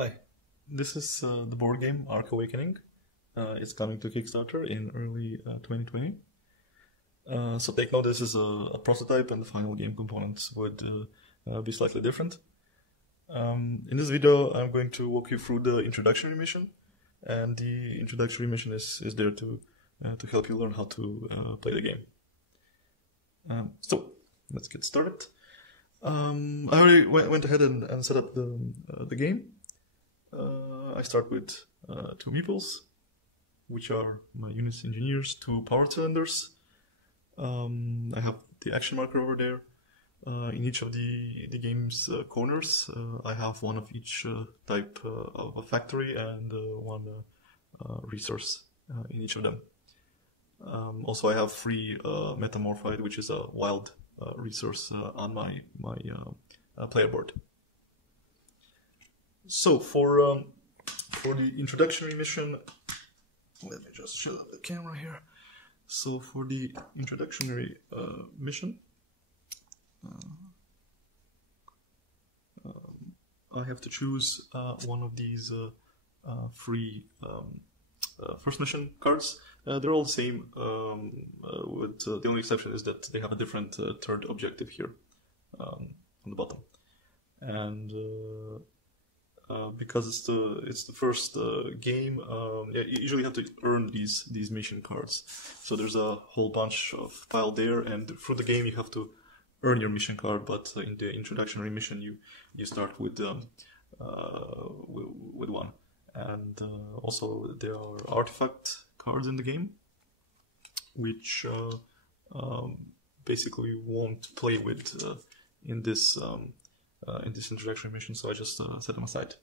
Hi, this is the board game Arc Awakening. It's coming to Kickstarter in early 2020. So take note, this is a prototype and the final game components would be slightly different. In this video, I'm going to walk you through the introductory mission, and the introductory mission is there to help you learn how to play the game. So let's get started. I already went ahead and set up the game. I start with 2 meeples, which are my unit's engineers, 2 power cylinders. I have the action marker over there. In each of the game's corners, I have one of each type of a factory and one resource in each of them. Also, I have 3 metamorphite, which is a wild resource on my player board. So for the introductory mission, let me just shut up the camera here. So for the introductory mission, I have to choose one of these 3 first mission cards. They're all the same, with the only exception is that they have a different third objective here on the bottom. And because it's the first game, you usually have to earn these mission cards. So there's a whole bunch of pile there, and through the game you have to earn your mission card. But in the introductory mission, you start with one. And also there are artifact cards in the game, which basically won't play with in this introductory mission, so I just set them aside.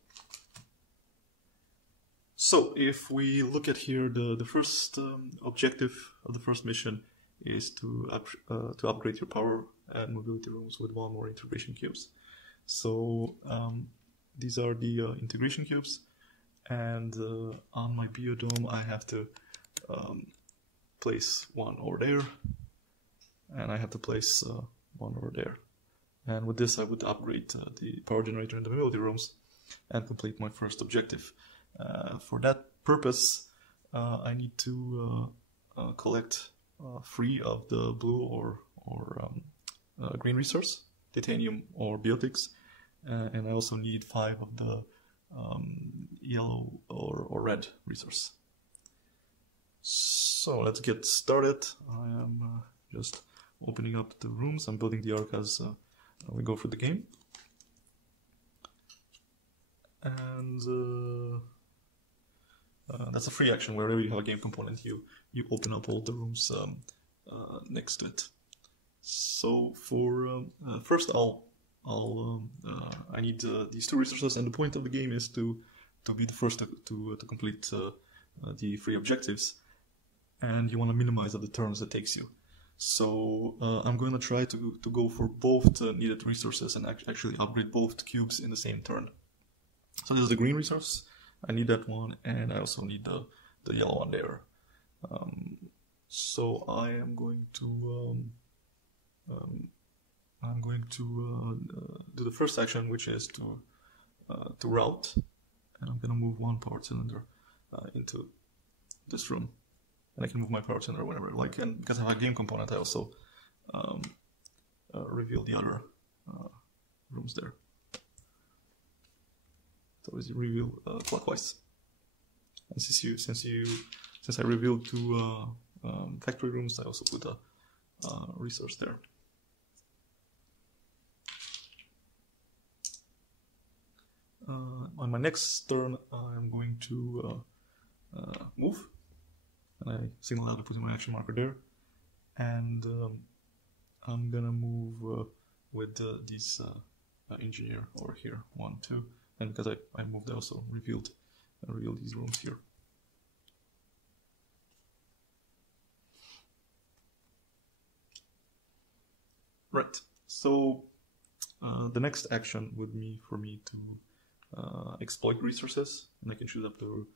So if we look at here, the first objective of the first mission is to upgrade your power and mobility rooms with 1 more integration cubes. So these are the integration cubes, and on my biodome I have to place 1 over there, and I have to place 1 over there. And with this I would upgrade the power generator in the mobility rooms and complete my first objective. For that purpose, I need to collect 3 of the blue or green resource, titanium or biotics, and I also need 5 of the yellow or red resource. So let's get started. I am just opening up the rooms. I'm building the arc as we go through the game. And that's a free action. Wherever you have a game component, you open up all the rooms next to it. So for first, I need these 2 resources, and the point of the game is to be the first to complete the 3 objectives, and you want to minimize the turns it takes you. So I'm going to try to go for both needed resources and actually upgrade both cubes in the same turn. So this is the green resource. I need that one, and I also need the yellow one there. So I am going to do the first action, which is to route, and I'm going to move 1 power cylinder into this room, and I can move my power cylinder whenever I like. And because I have a game component, I also reveal the other rooms there. So always reveal clockwise. And since I revealed 2 factory rooms, I also put a resource there. On my next turn, I'm going to move, and I signal out to put my action marker there, and I'm gonna move with this engineer over here, 1, 2, and because I moved, I also revealed these rooms here. Right. So the next action would be for me to exploit resources, and I can choose up to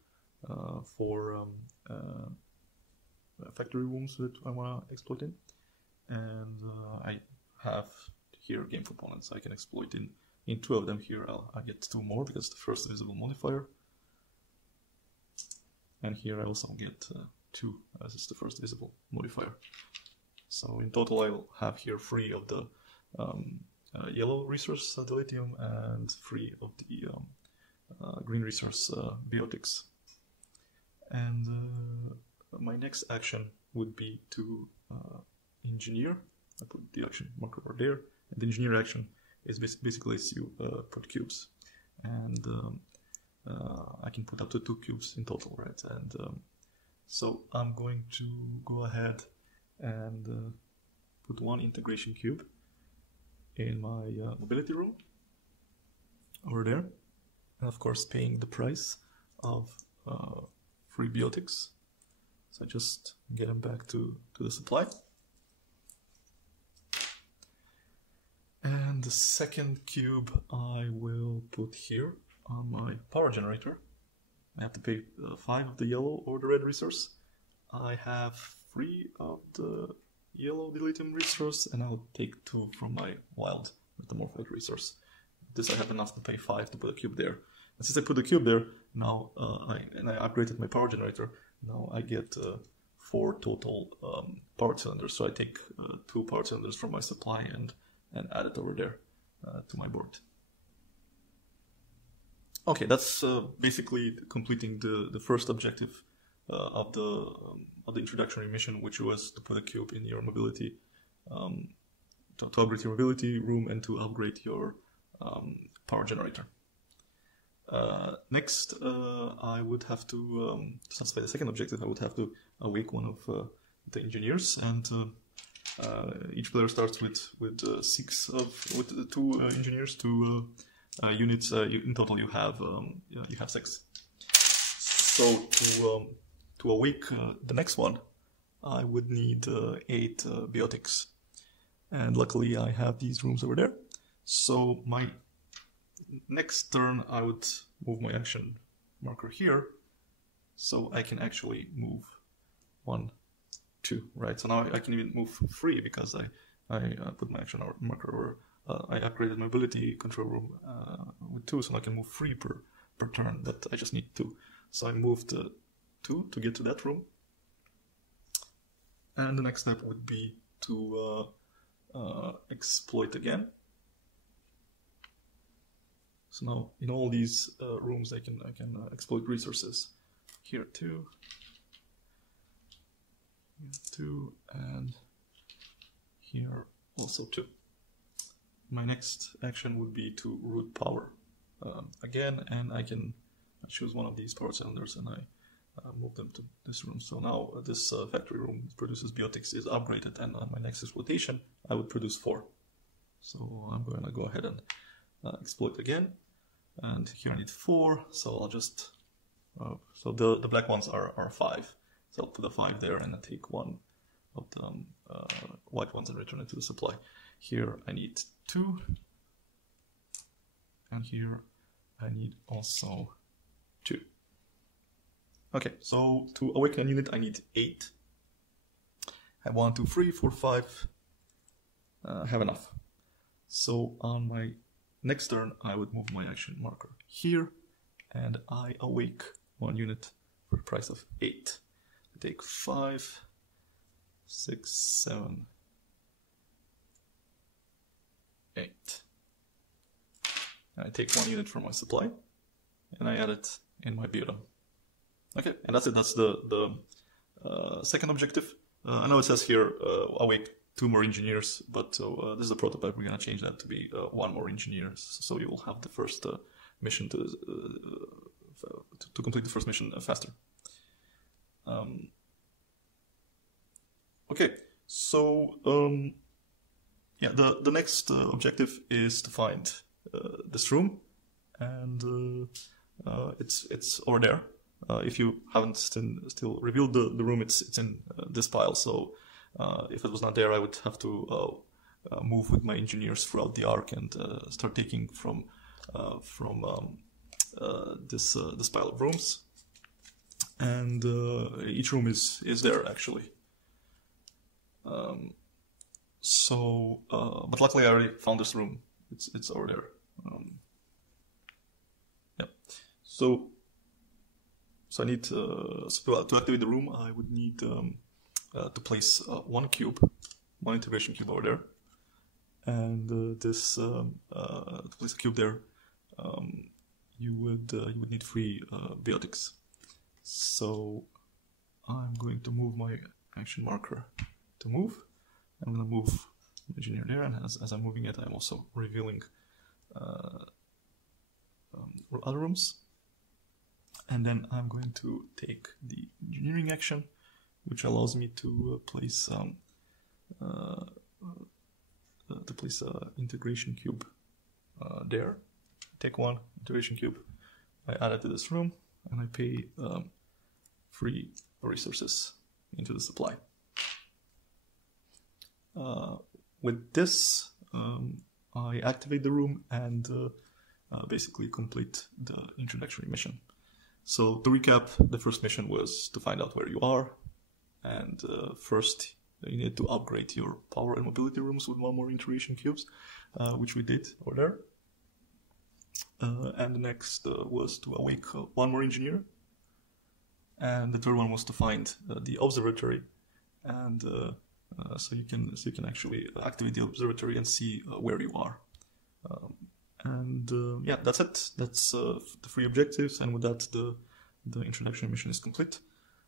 4 factory rooms that I want to exploit in, and I have here game components I can exploit in in 2 of them here, I get 2 more because the first visible modifier. And here I also get 2 as it's the first visible modifier. So in total I'll have here 3 of the yellow resource, the lithium, and 3 of the green resource, biotics. And my next action would be to engineer. I put the action marker over there, and the engineer action is basically you put cubes, and I can put up to 2 cubes in total, right? And so I'm going to go ahead and put 1 integration cube in my mobility room over there, and of course paying the price of 3 biotics. So I just get them back to the supply. And the second cube I will put here on my power generator. I have to pay 5 of the yellow or the red resource. I have 3 of the yellow lithium resource, and I'll take 2 from my wild metamorphic resource. This I have enough to pay 5 to put a cube there. And since I put the cube there, now I upgraded my power generator, now I get 4 total power cylinders. So I take 2 power cylinders from my supply and add it over there to my board. Okay, that's basically completing the first objective of the introductory mission, which was to put a cube in your mobility, to upgrade your mobility room and to upgrade your power generator. Next, I would have to satisfy the second objective. I would have to awake one of the engineers, and each player starts with 2 engineers, 2 units. In total, you have 6. So to awake the next one, I would need 8 biotics, and luckily I have these rooms over there. So my next turn, I would move my action marker here, so I can actually move 1, 2, right? So now I can even move 3 because I put my action marker over. I upgraded my mobility control room with 2, so I can move 3 per turn, but I just need 2. So I moved 2 to get to that room. And the next step would be to exploit again. So now in all these rooms I can exploit resources. Here 2, here 2, and here also 2. My next action would be to route power again, and I can choose one of these power cylinders and I move them to this room. So now this factory room produces biotics is upgraded, and on my next exploitation I would produce 4. So I'm going to go ahead and exploit again, and here I need 4, so I'll just so the black ones are 5, so I'll put a 5 there and I take 1 of the white ones and return it to the supply. Here I need 2, and here I need also 2. Okay, so to awaken a unit I need 8. I have 1, 2, 3, 4, 5. Have enough. So on my next turn I would move my action marker here, and I awake 1 unit for the price of 8. I take 5, 6, 7, 8. And I take 1 unit from my supply, and I add it in my biodome. Okay, and that's it. That's the second objective. I know it says here awake 2 more engineers, but this is a prototype. We're gonna change that to be 1 more engineer, so you will have the first mission to complete the first mission faster. Okay, so yeah, the next objective is to find this room, and it's over there. If you haven't still revealed the room, it's in this pile. So if it was not there, I would have to move with my engineers throughout the arc and start taking from this pile of rooms. And each room is there actually. But luckily I already found this room. It's over there. Yeah. So I need to activate the room. I would need to place one integration cube over there, and to place a cube there, you would need 3 biotics. So I'm going to move my action marker to move. I'm going to move engineer there, and as I'm moving it, I'm also revealing other rooms. And then I'm going to take the engineering action, which allows me to place integration cube there. Take one integration cube, I add it to this room, and I pay 3 resources into the supply. With this, I activate the room and basically complete the introductory mission. So to recap, the first mission was to find out where you are, and first you need to upgrade your power and mobility rooms with 1 more integration cubes, which we did over there. And the next was to awake 1 more engineer, and the third one was to find the observatory, and so you can actually activate the observatory and see where you are. Yeah, that's it. That's the 3 objectives, and with that, the introduction mission is complete.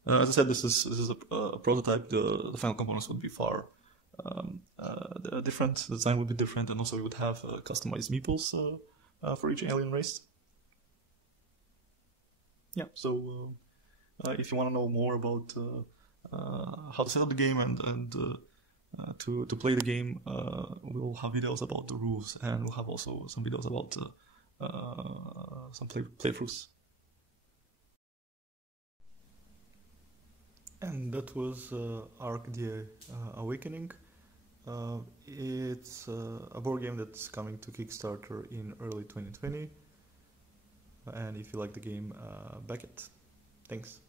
As I said, this is a prototype. The final components would be far different. The design would be different, and also we would have customized meeples for each alien race. Yeah. So if you want to know more about how to set up the game and to play the game, we'll have videos about the rules, and we'll have also some videos about some playthroughs. And that was Ark the Awakening. It's a board game that's coming to Kickstarter in early 2020. And if you like the game, back it. Thanks.